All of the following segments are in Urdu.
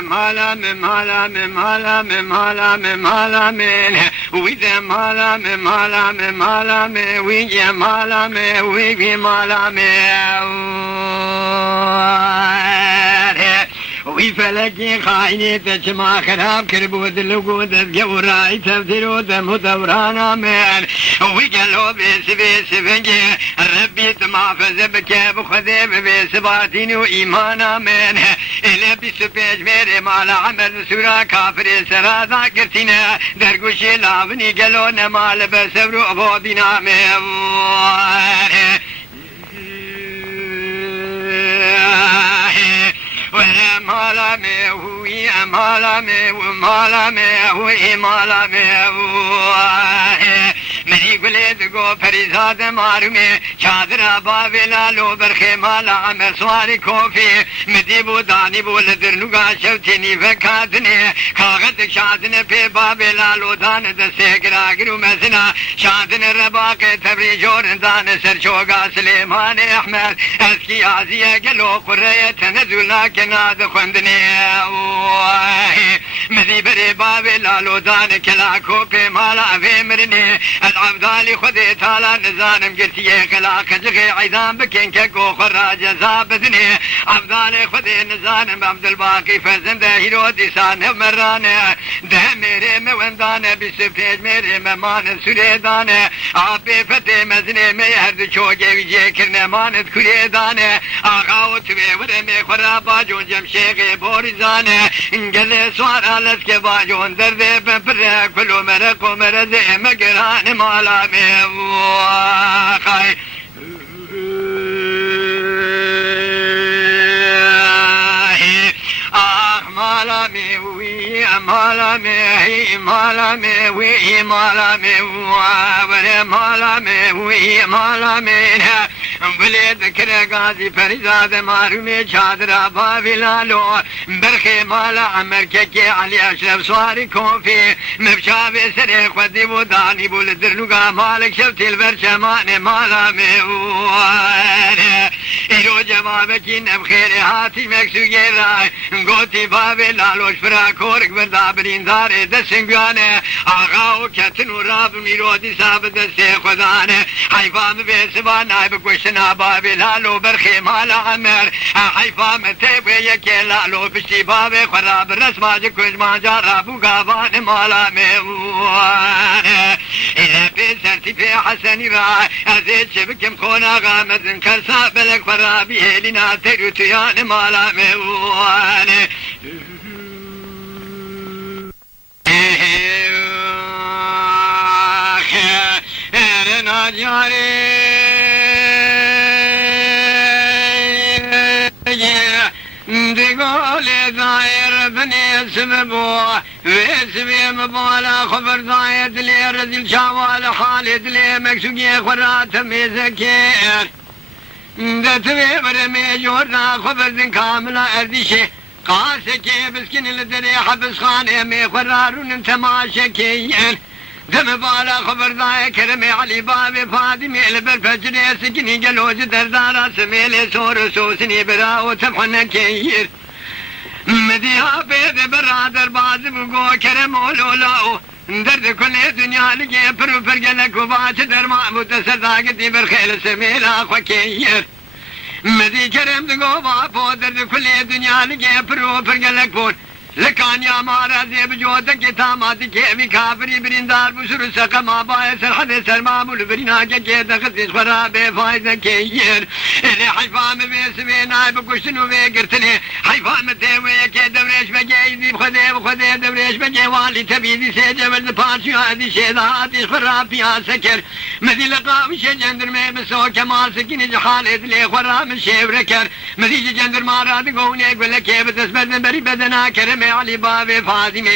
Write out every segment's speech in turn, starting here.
مالا من مالا من مالا من مالا من مالا من وإذا مالا من مالا من مالا من ويجي مالا من ويجي مالا من ويفلكي خايني تشما خراب كربود لقود الجوراي تفترود مدورانا من ويقلو بيس فنجي ربي تمافز بكي بخذي بسباتين وإيمانا من إلا بسبيج ميري مالا عمل سورا كافر سرا ذاكرتنا درقوشي لابني قلونا مال بسبرو أبودنا من مالا میں ہوئی مالا میں وہ مالا میں ہوئی مالا میں میری گلید گو فریزاد مارو میں چادرہ باویلا لو برخے مالا میں سواری کوفی مدی بو دانی بو لدرنگا شوتینی فکاتنی کاغت شادن پہ باویلا لو دان دسے گراگرو مزنا شادن رباق تبری جورن دان سرچوگا سلیمان احمد اسکی آزیہ گلو قریت نزولا کناد خندنی مدی بری باویلا لو دان کلا کوپی مالا ویمرنی العبدالي خذي تالا نزانم قلتي خلاق جغي عيدان بكين كاكو خرا جزا بذني عبدالي خذي نزانم عبد الباقي فرزنده هيرودي سانه مرانه ده ميري موندانه بسفيج ميري ممان سريدانه عبي فتي مزني ميهرد شوقي ويجي كرنه ماند كريدانه آغاو توي ورمي خرا باجون جمشيغي بوريزانه انجلي سوارا لسكي باجون درده ببره كلو مرقو مرزي مقران مالا میں واقعی مالا میں وی مالا میں مالا میں وی مالا میں ور مالا میں وی مالا میں بلے ذکر غازی فرزاد مارو میں چادرہ باویلا لو برخے مالا عمر کے علی اشرف سواری کوفی مبشاوی سرے خودی و دانی بول درنگا مالک شفتی البرشمان مالا میں ایرو جواب کی نب خیر ہاتھی مکسو گیر رائے گوتی باوی لالوش فرا کورک بردا بریندار دسنگوانے آغاو کتنو راب میرو دی صاحب دستے خدانے حیفام بیسبا نائب کشنا باوی لالو برخی مالا عمر حیفام تیبوی یکی لالو پشتی باوی خراب رسماج کشمان جا رابو گاوان مالا میں إذا في سرتي في حسني راي أزيد شبكم خونا غامد كرسا بلك فرابي لنا تيان مالا مواني خيرنا جاري تقول ظاهر بني سببو واسمي مبالا خبر زايد لي رجل شوال خالد لي مكسوكي خرات ميزكير دتوي برمي جورنا خبر كاملة اردشي قاسكي بسكن لدري حبس خاني مي خرارون تماشكير ثم بالا خبر ذاي كرمي علي بابي فاطمي البرفجر سكني جلوز دردارا سميلي سور سوسني براو تمحن كير مديها بيد برادر بازم وقو كرم ولولاو درد كل دنيا لقي برو فرقلك وباش درما متسرداقتي برخيل سميلا خكير مدي كرم دقو بابو درد كل دنيا لقي برو فرقلك بون لكان يا مارزي بجودك تاماتي كيفي كافري بريندار بسر سقما بايس الحدث المامول برينا كي دخلت خرابي فايدة كيير اللي حيفام بيسمي نايب كشنو بيقرتني حيفام تيوي كي دوريش بجي بخذي دوريش بجي والي تبيدي سيجي والباشي هادي شيداتي خرابي سكر مذي لقاوي شي جندر مي بسو كمال سكيني جحالت لي خرام الشيوركر مذي جندر ماراد قوني يقول لك كيف تسبرن بري بدنا كرم علي بابي فاطمي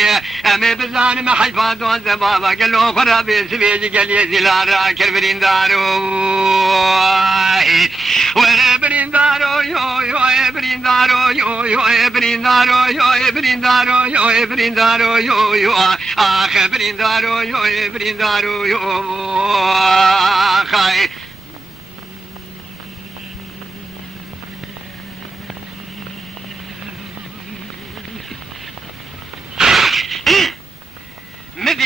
امي بزان ما حيفات وزبابا قالو خرابي سبيج قال يزلارا كربرين دارو وابرين دارو يو يو ابرين دارو يو يو ابرين دارو يو ابرين دارو يو ابرين دارو يو يو اخ ابرين دارو يو ابرين دارو يو خاي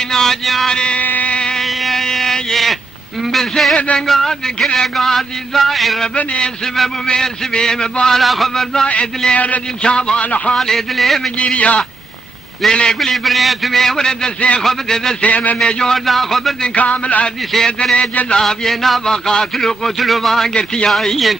ناجاري بسيد قاد كل قاضي زائر بني سبب وبيسبي مبالا خبر زائد لي رجل شابال حالد لي مجيريا ليلي قولي بريت مي ورد السي خبد السي مي جوردا خبد كامل أردي سيدري جزافي نافقا تلو قتلو ما قرتيايين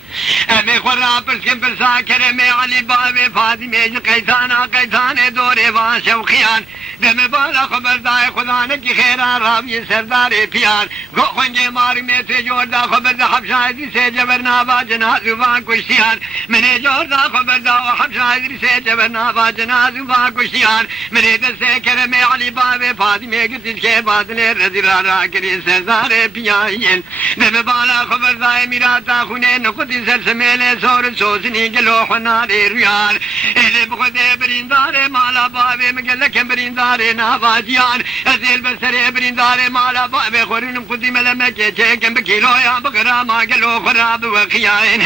أمي خرا برسكن برساكر مي علي بابي فاطمي قيتانا دوري وان شوقيان دم بالا خبر داي خدانك خيرا رابي سرداري بيان خنجي ماري ميتي جوردا خبر حبشايدي سي جبرنا باجنا زبان كشتيان مني جوردا خبر دا وحبشايدي سي جبرنا باجنا زبان كشتيان مني دسي كرمي علي بابي فاطمي قلت كي بادلي رزي رارا كري سرداري بيان دم بالا خبر داي ميراتا خوني نقضي سرسميلي سور سوسني جلو حناري ريان إذا بخدي برينداري مالا بابي مقلك برينداري نافاتيان أزيل بسري برينداري مالا بابي خورين قدي ملمكي تيكن بكيلو يا بقرا ما قلو خراب وخياين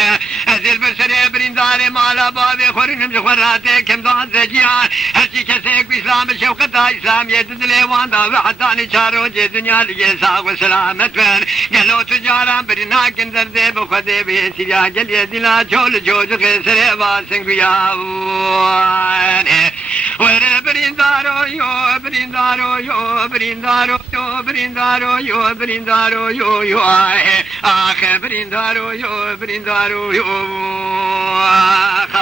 أزيل بسري برينداري مالا بابي خورين بخوراتي كم ضاد زجيان هرشي كسيك بإسلام الشوقتا إسلام يتدلي واندا وحطاني شارو جي دنيا لجي ساق وسلامت فين قلو تجارا برنا كندر دي بخدي بيسيا قلي دلا جول جوج غيسري باسنگ ياوان ور بريندارو يو بريندارو يو بريندارو يو بريندارو يو بريندارو يو يو آخ بريندارو يو بريندارو يو آخ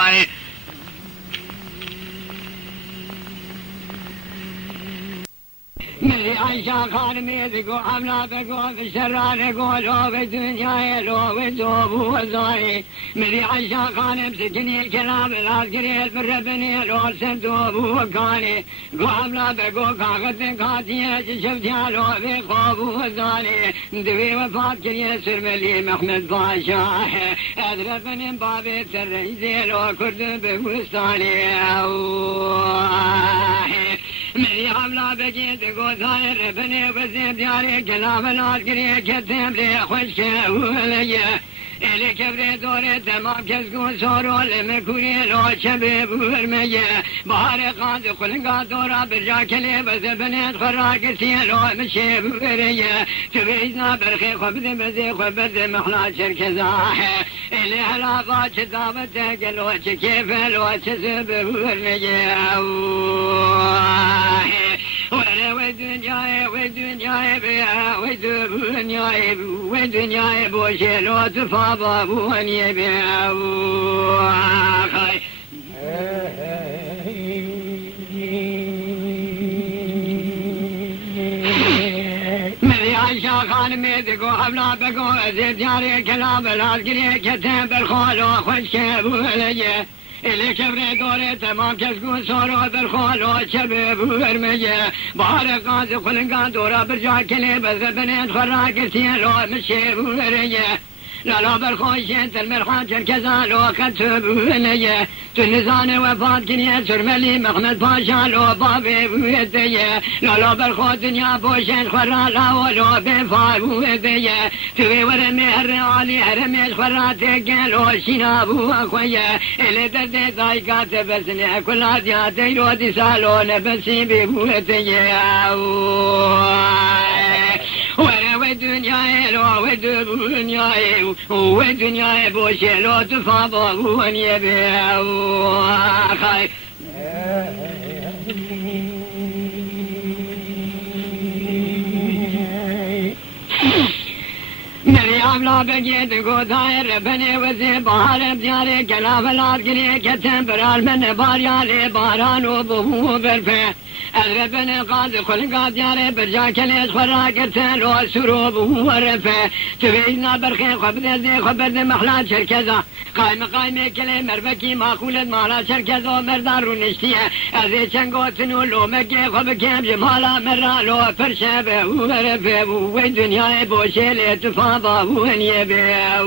ملي عيشا خانمي ذكو حملا بكو في الشران قولوا في الدنيا لو بدوبو وزاي ملي عيشا خانم سكني الكلام العسكري في الربني لو سدوبو وكاني قو حملا بكو كاغت كاتيه شفتها لو في خوبو وزاني دوي وفات كريه سرملي محمد باشا ادربني بابي سريزي لو كرد بوستاني ملي حملا بجيت ظاهر بني وزيد دياري كلام العسكري كتم لي خشك وليه إلي كبري دوري تمام كسكو سورو لمكوري لو شبيب ورميه بحر قاد قلنقا دورا برجا كلي بس بنيت خراك سيلو مشيب وريه تبيزنا برخي خبز بزي خبز محلا شركزاح إلي هلا فاش دابتك لو كيف لو تسب ورميه ودنياي بوشي لو تفاضى بوني بيها ملي عيشا خان ميدكو حبلا بكو زيد جاري كلام العسكري كتب بالخول وخشك بوليه إلي كبري دوري تمام كسكو سورو بالخول وشبيب ورميه بحر قاز قلنقا دورا برجع كلي بس بنيت خراك سيلو مشيب وريه لا بالخوشين المرحاج الكذا لو كتب وليه تنزاني وفات كنية سرملي محمد باشا لو بابي ويديه لا بالخو دنيا بوشين خرالا ولو بفاي ويديه توي ورمي الرعالي هرمي خراتي قالوا شنابو اخويه اللي دردي ضايقات بسني كل عدياتي لو دي سالو نفسي بويديه ودنياي لو ودنياي ودنياي بوشي لو تفاضل وني بيها وخاي ملي عملا بقيت قداير بني وزي بحر بجاري كلام العسكري كتن برال من باريالي باران وبهو برفه الغبن قاضي خلقا دياري برجا كليس خراقتن وسروب ورفه تبيزنا برخي خبر زي خبر محلات شركزة قايمة كلي مربكي ماخولت مالا شركزة ومردار ونشتيه ازي چنگوتنو لو مكي خب كيم جمالا مرا لو فرشبه ورفه ودنياي بوشي تفاضى وني بيه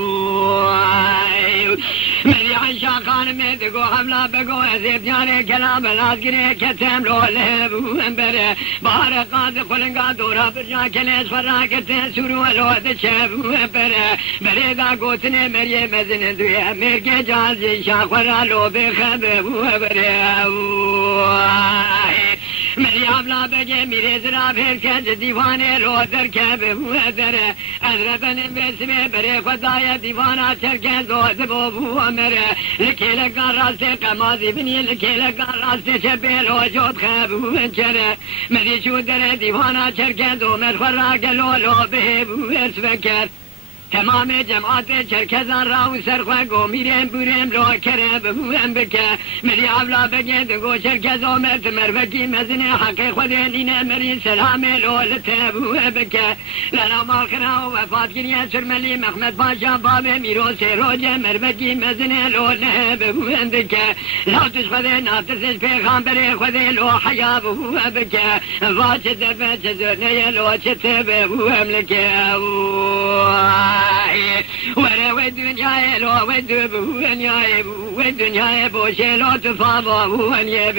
ملي عيشا خان ميدقو حملا بقو ازيب جاري كلام العسكري كتم لو لهب وانبره بحر قاد قلنقا دورا برجا كليس فراكتين سورو لو دشب وانبره بريدا قوتني مريه مزن دوية ميركي جازي شاخورا لو بخب وانبره مری ابلا بگه میره زرا پھر که دیوانه رو در که به بو دره از ربن بسمه بره خدای دیوانا چرکه زود بو بو مره لکیل کار راسته قمازی بنی لکیل کار راسته چه بیلو جود خبو انچره مری شو دره دیوانا چرکه زو مرخورا گلولو به بو اسفکر تمام جماعت چرکزان راو سرخوا گو میرم بورم رو کرم ببوهم بکه مری اولا بگه دگو چرکز آمد مروکی مزنه حق خود لینه مری سلام لولت بوه بکه لنا مالخنا و وفات کنیه سرملی محمد پاشا باب میرو سروجه مروکی مزنه لوله ببوهم بکه لاتش خود ناتسش پیغامبر خود لو حیا ببوه بکه واچه دربه چه زرنه لو چه ببوهم لکه وره و دنیای لو و دنیای بو و دنیای بوشه لو تفاضا بو انیه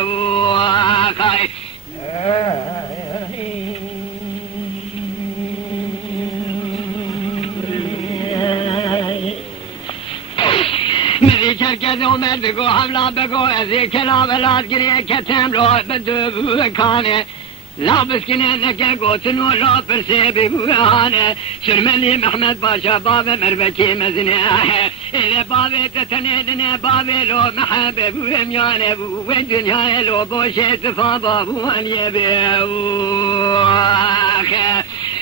بو خای مری چرکز اومد بگو حملا بگو ازی کلا بلاد گریه کتم لو بدو بو کانه لا بسكنه نكا قوتنو لا برسي ببوهانه شرملي محمد باشا بابا مربكي مزناه إذا بابا تتنيدنا بابا لو محبب وميانه والدنيا لو بوشي تفاضا بوان يبيوه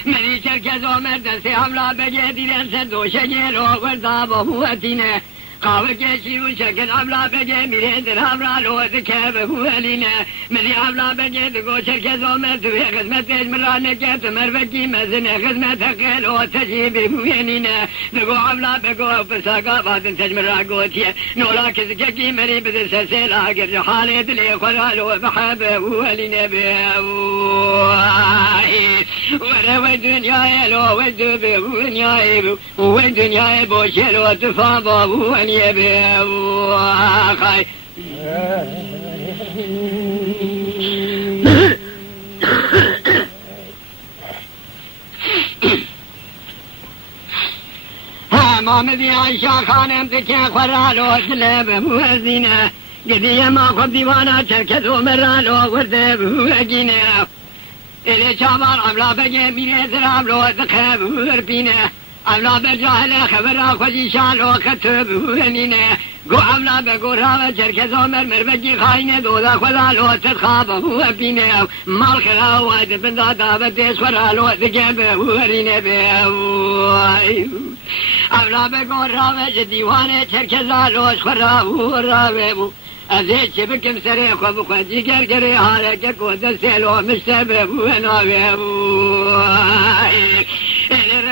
مني شركز ومردسي حملا بجدي لنسد وشجي لو وردابا بواتينه قاوة كيشي وشكل عبلا بجي مريد الهبرا لو ذكاب بوالينا ملي عبلا بجي دقو شركز ومرت في خدمة مرانة كيت مرفكي مزنة خدمة ثقل وتجيب بوينينا دقو عبلا بقو فساقا بعد تجمرا قوتيا نولا كزككي مري بدر سلسلة قرر حالي دلي خلال وبحب بوالينا بوالي ورا الدنيا لو ودو بوالنيا والدنيا بوشي لو تفاضا بوالي يبيو خاي ها مامدي عيشا خانم تكين خرالو سلب موزينه قديه ما خب ديوانا تركزو مرالو وردب وقينه إلي شابان عملا بجي ميري درام لو ذخب وربينه عملا بجاهله خبره خوشی شالو خطب ونینه گو عملا بگو راوه چرکز عمر مربجی خاینه دودا خدا لو تدخاب و بینه مال خلا و عد بندا دابت سورا لو دگب ورینه به عملا بگو راوه دیوانه چرکز لوش خورا و راوه بو ازه چه بکم سره خوب خودی گرگره حاله که کود سلو مشتبه و ناوه بو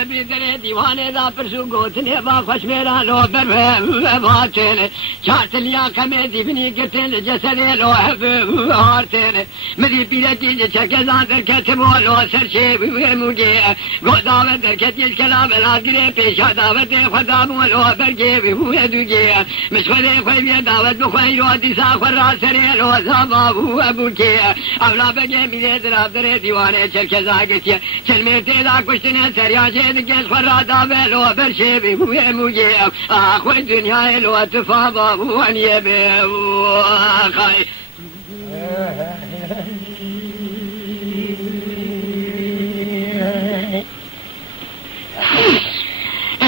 ربي دري ديواني ذا برسو قوتني با خوش ميرانو بره وباتن شارت ليا كميدي بني قتل جسدي لو حب وهارتن مدي بيلتي جشكزان دركتبو لو سرشي وموجي قدامة دركتي الكلام العقلي بيشا داوتي خدامو لو برقي ويدوجي مش خذي خوي داوت بخوي يودي ساخر راسري لو زابا وابوكي اولا بجي ميلي دراب دري ديواني شركزان قتيا كلمتي ذا كشتني سرياجي دقيت خرادا بلو برشي بيبوي موجي اخو الدنيا لو تفاضا وان يبي خاي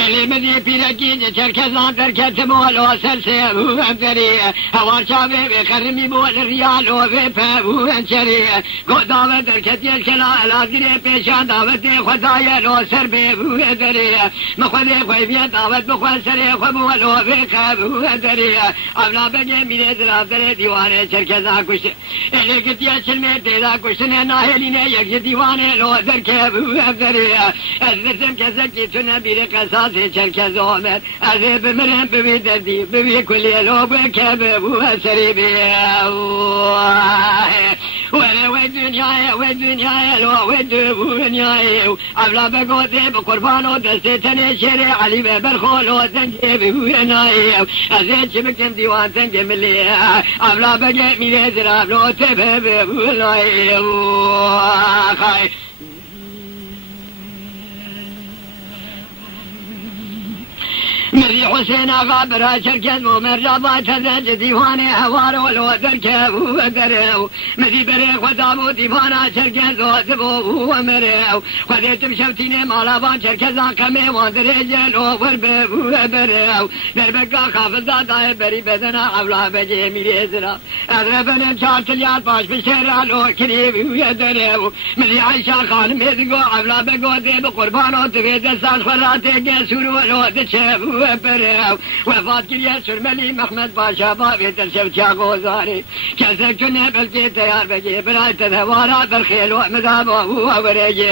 اللي مدي بيلاكي شركزان دركت مولو سلسي وانتري هوار شابي بخرمي بول الريال وفيبه وانشري قدامة دركت يلكلا الادري بيشان داوتي خدايا لو سربي وانتري مخذي خويبيا داوت بخوان سري خبولو فيخب وانتري عملا بجي ميني درابدري ديواني شركزان كشت اللي قلت يا شلمي تيدا كشتنا ناهلين يكش ديواني لو دركب وانتري ازرسم كزكي تنبي لقصاص شركز عمر أذي بمرهم ببي دردي ببي كل يلو بكب وسري بيه ولا والدنيا والدنيا لو والدنيا أبلا بقوتي بقربانو دستني شري علي ببرخولو تنجيب وناي أذي شبكم ديوان تنجم لي أبلا بقى ميلي زراب لو تبهب وناي خاي مری حسین آقا برای شرکت و مرجابا تزج دیوانه هوار ولو درکه و درو مری بره خدا و دیوانه شرکت و دبو و مرو خودتم شوتینه مالابان شرکت آقامه و درجل و وربه و برو بربگا خافزا دای بری بدنا اولا بجه میری زرا ادربن چار تلیات باش بشر لو کریب و درو مری عایشا خانم میدگو اولا بگو دی بقربان و دوید سال خراته گسور ولو دچه وبرو وفات كريا سرملي محمد باشا بابي ترشف شاقو زاري كسر كنا بلجي تيار بجي براي تذوارا بالخيل ومذاب ورجي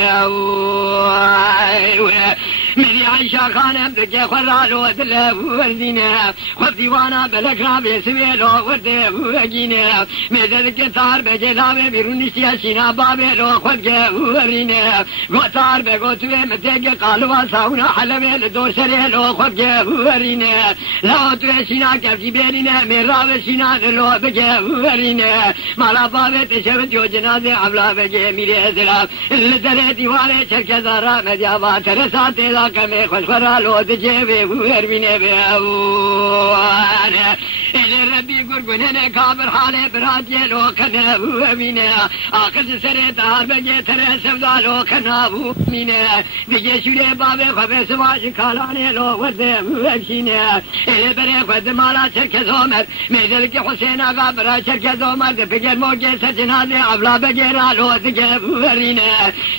مري عيشا خانم بجي خرال ودله وردينا خب ديوانا بلكنا بسويلو ورده وجينا مدد كتار بجي لاوي بيروني سياسينا بابي لو خب جي ورينا غطار بغوتوي متاقي قالوا ساونا حلبي لدور سري لو خب جي ورينا لا توشينا كفي بيرنا ميرا وشينا لو بجي ورينا مالا بابي تشوت جو جنازي عبلا بجي ميري زراب اللي ديواني شركة زارا مديابا ترساتي لا كمي خوشخرا لو تجي ورينا بيوانا اللي ربي قرقننا كابر حالي براتي لو كنا ومينا آخر سري تهار بجي ترسف دا لو كنا ومينا بجي شولي بابي خبي سواش كالاني لو ورده وشينا اللي بري خد مالا شركة زومر ميدلك حسين آقا برا شركة زومر دفقر موجي سجنادي عبلا بجيرا لو تجي ورينا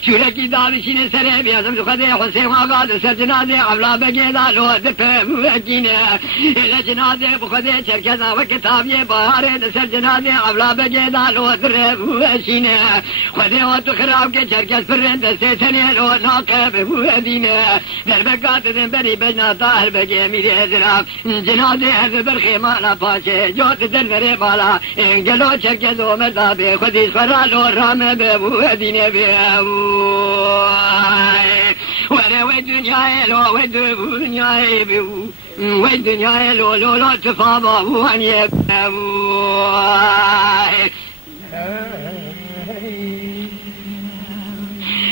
شولكي دارشين سري بيازم خدي حسين آقا سجنادي عبلا بجيرا لو دفه وجينا اللي جنادي بخدي شركة وكتابي بهاري دسر جنادي عبلا بجيرا لو دره وشينا خدي وتخراب كشركة فرن دسيتني لو ناقب ودينا دربقات ذنبري بجنا طاهر بجي ميري ازراف جنادي هذا برخي مالا پاچه جوت دربري مالا انجلو شركة زومر دابي خديش فرالو رام ببو ودينا ولا والدنيا لو والدنيا بو والدنيا لو لو تفاضى وان يبو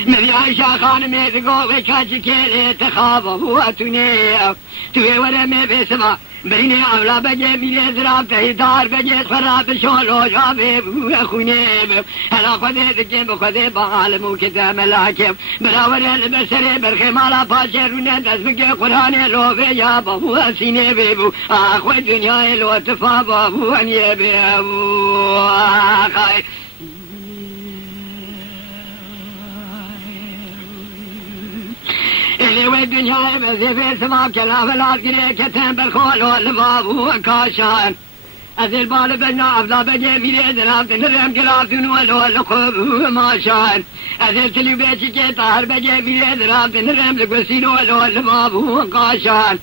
مذي عيشا خانم يذقو وكاش كيلي تخاف واتوني توي ورمي بسما بيني عولا بجي ميلي زراب تهيدار بجي خراب شولو جابي وخوني هلا خذي ذكيب خذي بعالم كذا ملاكب بلا وري البشري برخي مالا باشرونا دس بجي قراني لو في يابا واسيني بيبو اخوي الدنيا لو تفابا واني بيبو اخي اللي والدنيا بزي سما كلام العسكري كتن بالخول والباب وكاشان أزل بال بنا أفضل بجي في الإدراف نرم كلافتون والخوب وماشان أزل تلي بيتي كتار بجي في الإدراف نرم لقسين والباب وكاشان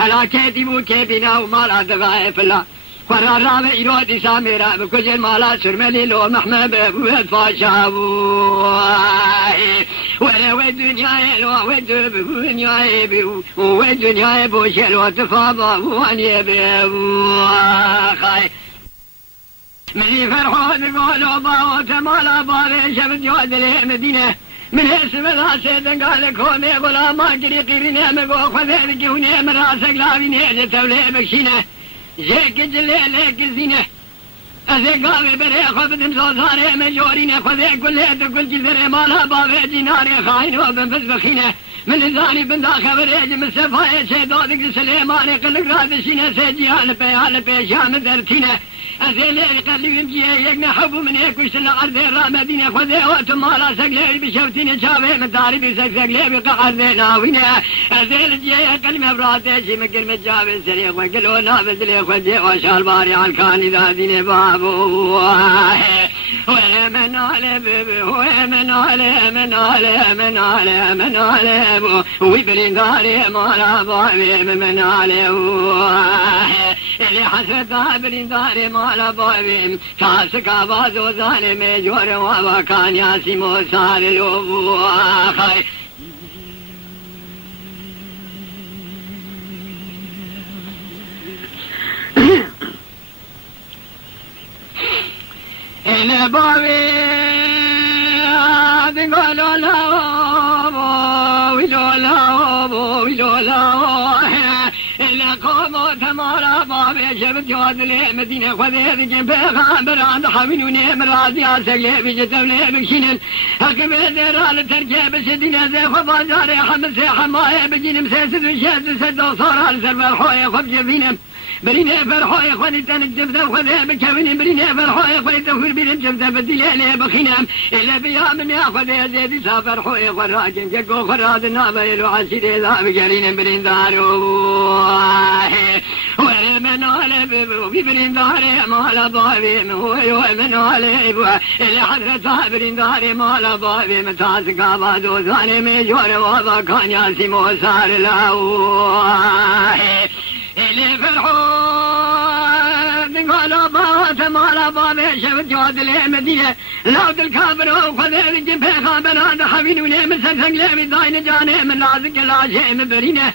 ألا كاتبو كيبنا ومالا دغائف الله قرار إيرادي ساميرا بكجل مالا سرملي لو محمد وفاشا ولا والدنيا لو والدنيا بو والدنيا بوشل وتفاضى واني بو خاي مني فرحون قولوا باوت مالا باري شفت جواد المدينة من اسم الاسد قال كوني غلاما قريقي بنعمك وخذينك ونعم راسك لا بنعم تولي بكشينه جيك جليلك الزينة أذي قابي بري خبدم صوصاري مجورين خذي كل هيد كل جزري مالها بابي جناري خاين وبنفس بخينة من الزاني بندا خبريج مصفاي سيدودك سليماني قلق رادشينة سيجي على بي شام درتينة أذي ليلي قلبهم جيه يقنا حبو من هيك وشل عرضي رامدينة خذي وقت مالا سقلي بشوتينة شابي مداري بسق سقلي بقعرضي ناوينة أذي الجيه قلبي براتيشي مقل مجابي سريق وقلو نابز لي خذي وشال باري عالكاني ذاديني بابو ومن علي بيبي ومن علي من علي من علي من علي ويبرين داري مالا بابي من علي اللي حسدها برين داري مالا بابي كاسكا بازو ظالمي جور وكان ياسي موسار الوبو خاي إلى بابي تقولوا لا ويلو لا ويلو لا مالا بابي شبت جواد لي مدينة خذي ذيك بيغامر عند حبينوني مرادي عسقلي بجتولي بكشين حكم ذرال تركيب سدينة ذي خبازاري حمس حماية بجين مسيسد وشاد سد وصار سرب الحوية خب جفينة بريني فرحوا يا اخواني تنجبت وخذها بكابين بريني فرحوا يا اخواني تفور بين الجبت بدليل بخينام الا بيا من ياخذ يا زيد سافر يا اخوان راجم جقو خراد النابل وعسير ذا بقرين برين دارو ومن على برين داري مال بابي هو من على الى حضرة برين داري مال بابي متاسك ابادو ثاني مجور وضا كان ياسم وصار له اللي فرحوا قالوا بابا مالا بابا شفت جواد المدينة لعبد الكافر وخذ الجنب خابر هذا حبينوني مسكسك لي داين جاني من لازق العشاء من برينه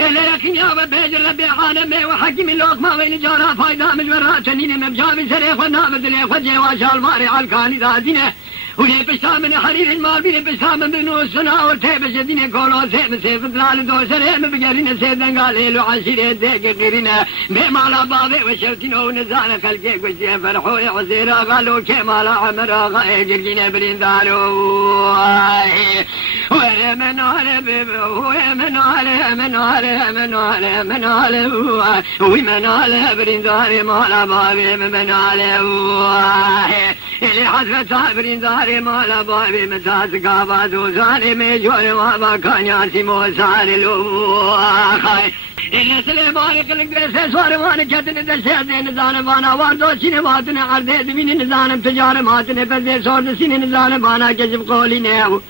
إلا لكن يا بيجر ربي عالمي وحكم اللوقمة وين جارها فايدة مجبرها تنين مبجابي سريخ ونابد لي خجي واشال ماري عالكاني ذاتينه ولي بشام من حرير المال بني بشام من نوسنا والتيب شديني كولو سيم سيف دلال دو سريم بقرين سيدن قال له عشيرة ديك قرينا بمالا بابي وشوتينو نزانا خلقي قشي فرحوي عزيرا قالوا كمالا عمرا غاي جرجينا برين دارو ومن علي ومن علي من علي من علي من علي ومن علي برين داري مالا بابي من علي اللي حسبتها برين داري مالا بابي متاسك ابادو زاني ميجور وابا كان ياسم وصار الوخاي إلا سليماني قلق بيسي سوارماني كتن دشيدي نزان بانا واردو سينماتنا عردي دمين نزانم تجارماتنا بزي سورد سين نزان بانا كجب قولي نيو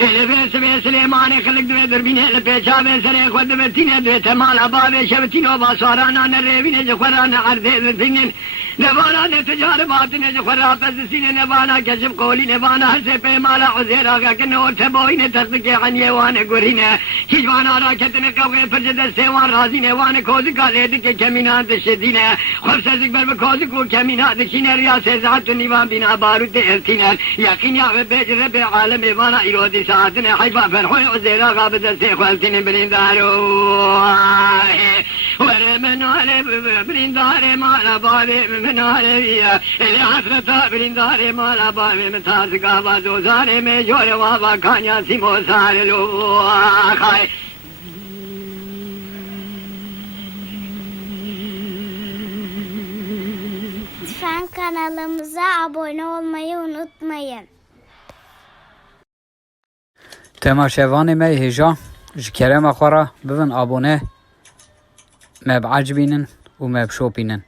إلا بيسي سليماني قلق دوي دربيني إلا بيشا بيسري خود بتيني دوي تمالا بابي شبتينو باسوارانا نريبيني جخورانا عردي دمين نبانا نتجارماتنا جخورا بزسين نبانا كشف قولي نبانا هسي بيمالا عزيراغا كنور تبوين تصدقي عن يوان قرينا كيجوانا راكتنا قوغي فرجد السيوان رازين وانا كوزك عليدك كمينات الشدينة خرسزك بربكوزك وكمينات شين رياسة ذات النظام بنا بارود ارتنا يقين يا بيج ربي عالمي وانا إرودي ساعتنا حيفا فرحوي عزيراغا بدسي خوالتين برين دارو ورمن علي برين داري مالا بابي من علي اللي حسرتها برين داري مالا بابي متاسك ابادو زاري ميجور وابا كان ياسم وصار الوخاي Lütfen kanalımıza abone olmayı unutmayın. تماشاواني مي هجا جكرم اخورا ببن ابونه ما بعجبينن وما بشوبينن